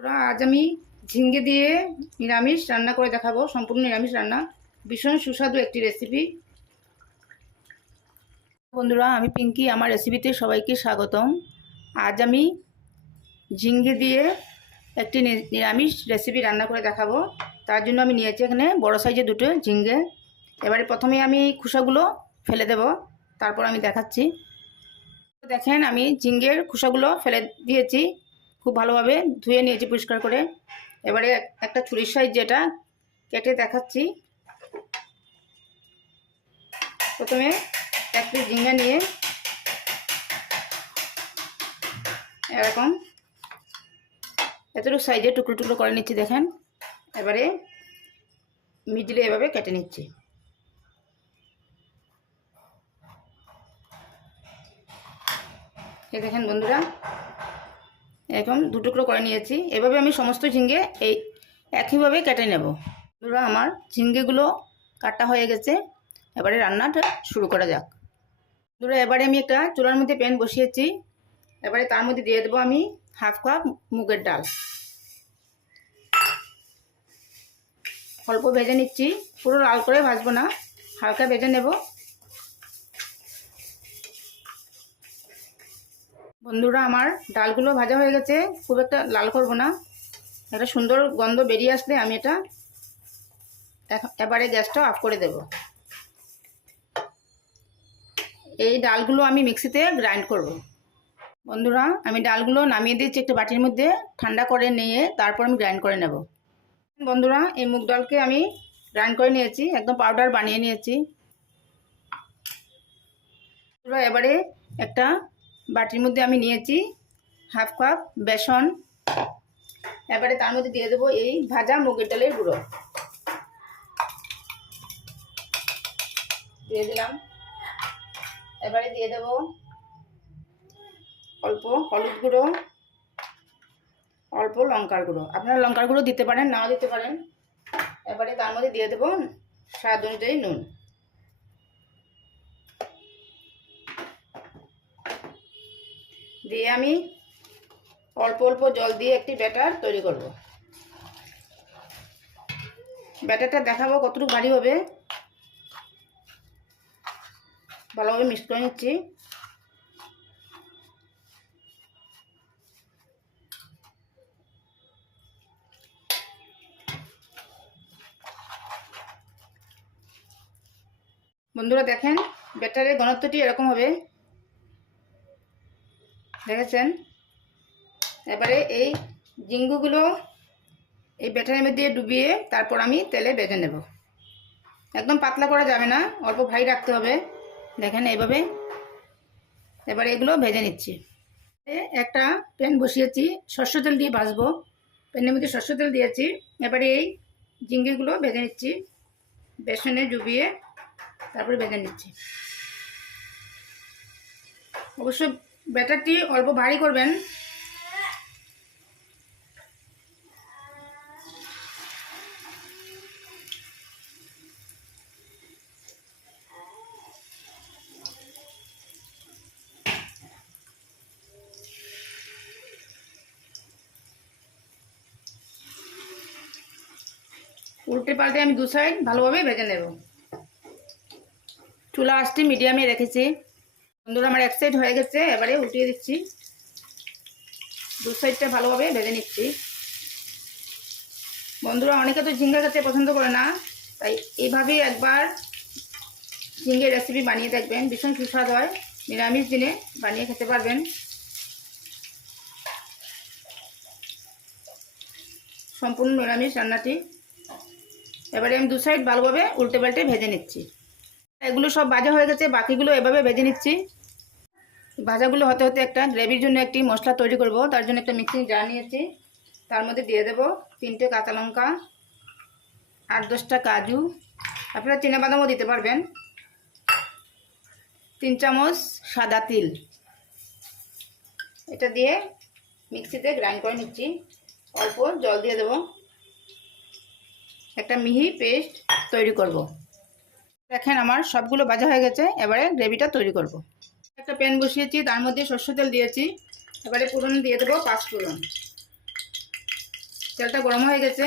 ওরা আজ আমি ঝিঙ্গে দিয়ে নিরামিষ রান্না করে দেখাবো, সম্পূর্ণ নিরামিষ রান্না। ভীষণ সুস্বাদু একটি রেসিপি বন্ধুরা, আমি পিঙ্কি, আমার রেসিপিতে সবাইকে স্বাগতম। আজ আমি ঝিঙ্গে দিয়ে একটি নিরামিষ রেসিপি রান্না করে দেখাবো। তার জন্য আমি নিয়েছি এখানে বড় সাইজের দুটো ঝিঙ্গে। এবারে প্রথমে আমি খোসাগুলো ফেলে দেব, তারপর আমি দেখাচ্ছি। দেখেন, আমি ঝিঙ্গের খোসাগুলো ফেলে দিয়েছি। খুব ভালোভাবে ধুয়ে নিয়েছি পরিষ্কার করে। এবারে একটা ছুরির সাইজ যেটা, কেটে দেখাচ্ছি। প্রথমে এক পিস ঝিঙ্গা নিয়ে এরকম এতটুকু সাইজে টুকরো টুকরো করে নিচ্ছি, দেখেন। এবারে মিডলে এভাবে কেটে নিচ্ছি। এই দেখেন বন্ধুরা এরকম দু টুকরো করে নিয়েছি। এভাবে আমি সমস্ত ঝিঙ্গে এই একইভাবে কেটে নেব। বন্ধুরা, আমার ঝিঙ্গেগুলো কাটা হয়ে গেছে। এবারে রান্নাটা শুরু করা যাক। বন্ধুরা, এবারে আমি একটা চুলার মধ্যে প্যান বসিয়েছি। এবারে তার মধ্যে দিয়ে দেবো আমি হাফ কাপ মুগের ডাল। অল্প ভেজে নিচ্ছি। পুরো লাল করে ভাজবো না, হালকা ভেজে নেব। বন্ধুরা, আমার ডালগুলো ভাজা হয়ে গেছে। খুব একটা লাল করব না। একটা সুন্দর গন্ধ বেরিয়ে আসলে আমি এটা এবারে গ্যাসটা অফ করে দেব। এই ডালগুলো আমি মিক্সিতে গ্রাইন্ড করব। বন্ধুরা, আমি ডালগুলো নামিয়ে দিয়েছি একটা বাটির মধ্যে, ঠান্ডা করে নিয়ে তারপর আমি গ্রাইন্ড করে নেব। বন্ধুরা, এই মুগ ডালকে আমি গ্রাইন্ড করে নিয়েছি, একদম পাউডার বানিয়ে নিয়েছি। এবারে একটা বাটির মধ্যে আমি নিয়েছি হাফ কাপ বেসন। এবারে তার মধ্যে দিয়ে দেবো এই ভাজা মুগের ডালের গুঁড়ো। দিয়ে দিলাম। এবারে দিয়ে দেব অল্প হলুদ গুঁড়ো, অল্প লঙ্কার গুঁড়ো। আপনারা লঙ্কার গুঁড়ো দিতে পারেন, নাও দিতে পারেন। এবারে তার মধ্যে দিয়ে দেবো স্বাদ অনুযায়ী নুন। দিয়ে আমি অল্প অল্প জল দিয়ে একটি ব্যাটার তৈরি করব। ব্যাটারটা দেখাবো কতটুকু ভারী হবে। ভালোভাবে মিক্স করে নিচ্ছি। বন্ধুরা দেখেন ব্যাটারের ঘনত্বটি এরকম হবে। দেখেছেন? এবারে এই জিঙ্গুগুলো এই ব্যাটারের মধ্যে ডুবিয়ে তারপর আমি তেলে বেজে নেব। একদম পাতলা করা যাবে না, অল্প ভাই রাখতে হবে। দেখেন এইভাবে এবারে এগুলো ভেজে নিচ্ছি। একটা প্যান বসিয়েছি, সর্ষে তেল দিয়ে ভাজবো। প্যানের মধ্যে সর্ষে তেল দিয়েছি, এবারে এই জিঙ্গিগুলো ভেজে নিচ্ছি। বেসনে ডুবিয়ে তারপরে ভেজে নিচ্ছি। অবশ্য ব্যাটারটি অল্প ভারী করবেন। উল্টে পাল্টে আমি দু সাইড ভালোভাবে ভেজে নেব। চুলা আঁচটি মিডিয়ামে রেখেছি। বন্ধুরা, আমার এক সাইড হয়ে গেছে, এবারে উল্টিয়ে দিচ্ছি। দু সাইডটা ভালোভাবে ভেজে নিচ্ছি। বন্ধুরা, অনেকে তো ঝিঙ্গা খেতে পছন্দ করে না, তাই এইভাবেই একবার ঝিঙ্গের রেসিপি বানিয়ে দেখবেন। ভীষণ সুস্বাদ হয়। নিরামিষ দিনে বানিয়ে খেতে পারবেন। সম্পূর্ণ নিরামিষ রান্নাটি। এবারে আমি দু সাইড ভালোভাবে উল্টে পাল্টে ভেজে নিচ্ছি। এগুলো সব ভাজা হয়ে গেছে, বাকিগুলো এভাবে ভেজে নিচ্ছি। ভাজাগুলো হতে হতে একটা গ্রেভির জন্য একটি মশলা তৈরি করব, তার জন্য একটা মিক্সিং জার নিয়েছি। তার মধ্যে দিয়ে দেব তিনটে কাঁচা লঙ্কা, আট দশটা কাজু। আপনারা বাদামও দিতে পারবেন। তিন চামচ সাদা তিল। এটা দিয়ে মিক্সিতে গ্রাইন্ড করে নিচ্ছি। অল্প জল দিয়ে দেব। একটা মিহি পেস্ট তৈরি করব। দেখেন আমার সবগুলো ভাজা হয়ে গেছে, এবারে গ্রেভিটা তৈরি করব। একটা প্যান বসিয়েছি, তার মধ্যে সর্ষে তেল দিয়েছি। এবারে পুরন দিয়ে দেবো পাঁচ পুরন তেলটা গরম হয়ে গেছে।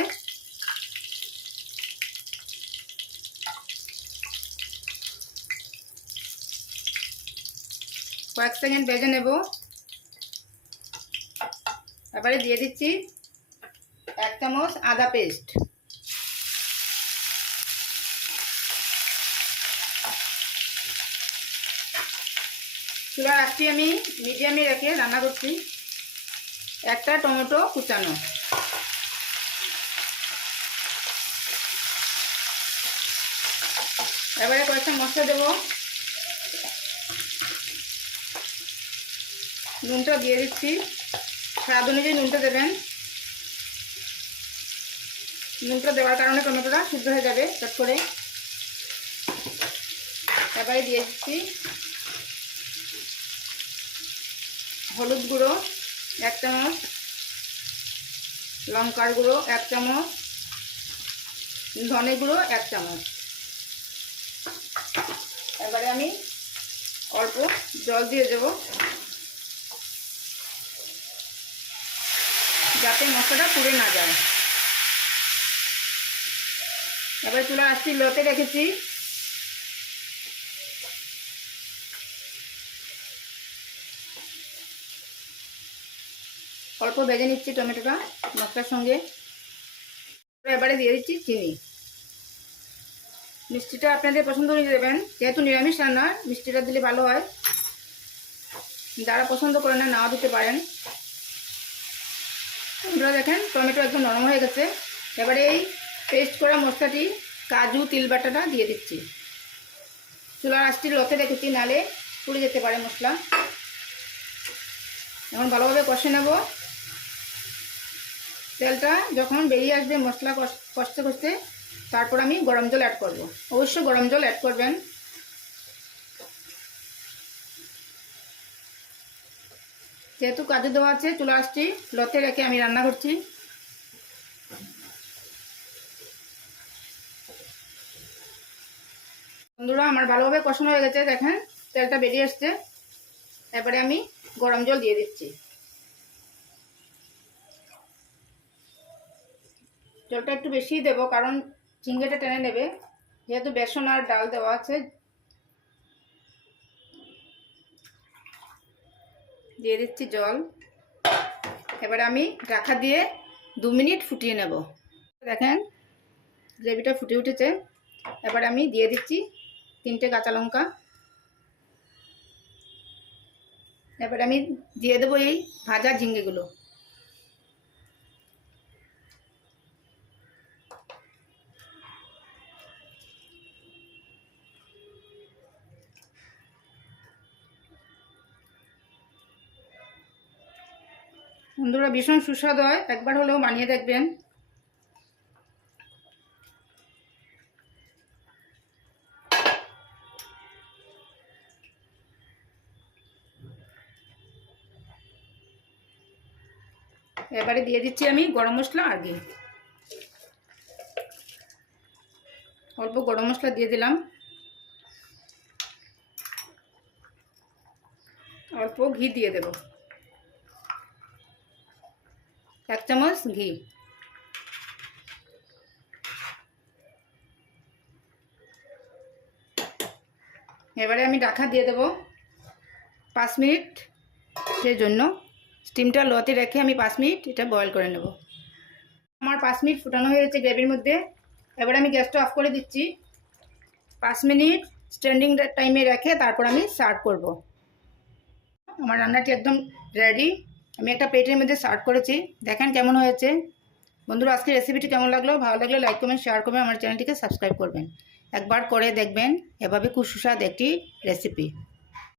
কয়েক সেকেন্ড ভেজে নেব। তারপরে দিয়ে দিচ্ছি এক চামচ আদা পেস্ট। চুলার আঁচটি আমি মিডিয়ামে রেখে রান্না করছি। একটা টমেটো কুচানো। এবারে কয়েকটা মশলা দেবো। নুনটা দিয়ে দিচ্ছি। স্বাদ অনুযায়ী নুনটা দেবেন। নুনটা দেওয়ার কারণে টমেটোটা সিদ্ধ হয়ে যাবে, চট করে। এবারে দিয়ে দিচ্ছি হলুদ গুঁড়ো, এক চামচ। লঙ্কার গুঁড়ো, এক চামচ। ধনে গুঁড়ো, এক চামচ। এবারে আমি অল্প জল দিয়ে দেবো। যাতে মশলাটা পুড়ে না যায়। এবার চুলা আসছি লোতে রেখেছি। অল্প ভেজে নিচ্ছি টমেটোটা মশলার সঙ্গে। এবারে দিয়ে দিচ্ছি চিনি। মিষ্টিটা আপনাদের পছন্দ করে দেবেন, যেহেতু নিরামিষ রান্না, মিষ্টিটা দিলে ভালো হয়। যারা পছন্দ করে না, নাও দিতে পারেন। আপনারা দেখেন, টমেটো একদম নরম হয়ে গেছে। এবারে এই পেস্ট করা মশলাটি, কাজু, তিল বাটাটা দিয়ে দিচ্ছি। চুলার আঁচটি লতে রেখেছি নালে পুড়ে যেতে পারে মশলা। এখন ভালোভাবে কষে নেব। তেলটা যখন বেরিয়ে আসবে মশলা কষতে কষতে, তারপর আমি গরম জল অ্যাড করব। অবশ্যই গরম জল অ্যাড করবেন। যেহেতু কাজু দেওয়া আছে, চুলা আসছি। লতে রেখে আমি রান্না করছি। বন্ধুরা, আমার ভালোভাবে কষানো হয়ে গেছে, দেখেন। তেলটা বেরিয়ে আসছে। এবারে আমি গরম জল দিয়ে দিচ্ছি। জলটা একটু বেশিই দেবো, কারণ চিংড়িটা টেনে নেবে। যেহেতু বেসন আর ডাল দেওয়া আছে, দিয়ে দিচ্ছি জল। এবারে আমি রাখা দিয়ে দু মিনিট ফুটিয়ে নেব। দেখেন, গ্রেভিটা ফুটে উঠেছে। এবারে আমি দিয়ে দিচ্ছি তিনটে কাঁচা লঙ্কা। এবারে আমি দিয়ে দেবো এই ভাজা ঝিঙ্গেগুলো। বন্ধুরা ভীষণ সুস্বাদু হয়। একবার হলেও বানিয়ে দেখবেন। এবারে দিয়ে দিচ্ছি আমি গরম মশলা আগে। অল্প গরম মশলা দিয়ে দিলাম। অল্প ঘি দিয়ে দেবো। এক চামচ ঘি। এবারে আমি ডাকা দিয়ে দেব পাঁচ মিনিট এর জন্য। স্টিমটা লোতে রেখে আমি পাঁচ মিনিট এটা বয়েল করে নেব। আমার পাঁচ মিনিট ফুটানো হয়ে গেছে গ্রেভির মধ্যে। এবারে আমি গ্যাসটা অফ করে দিচ্ছি। পাঁচ মিনিট স্ট্যান্ডিং টাইমে রেখে তারপর আমি সার্ভ করব। আমার রান্নাটি একদম রেডি। আমি একটা পেটের মধ্যে সার্ভ করেছি। দেখেন কেমন হয়েছে। বন্ধুরা, আজকে রেসিপিটি কেমন লাগল? ভালো লাগলে লাইক কমেন্ট শেয়ার করবেন, আমার চ্যানেলটিকে সাবস্ক্রাইব করবেন। একবার করে দেখবেন, এভাবে খুব সুস্বাদ একটি রেসিপি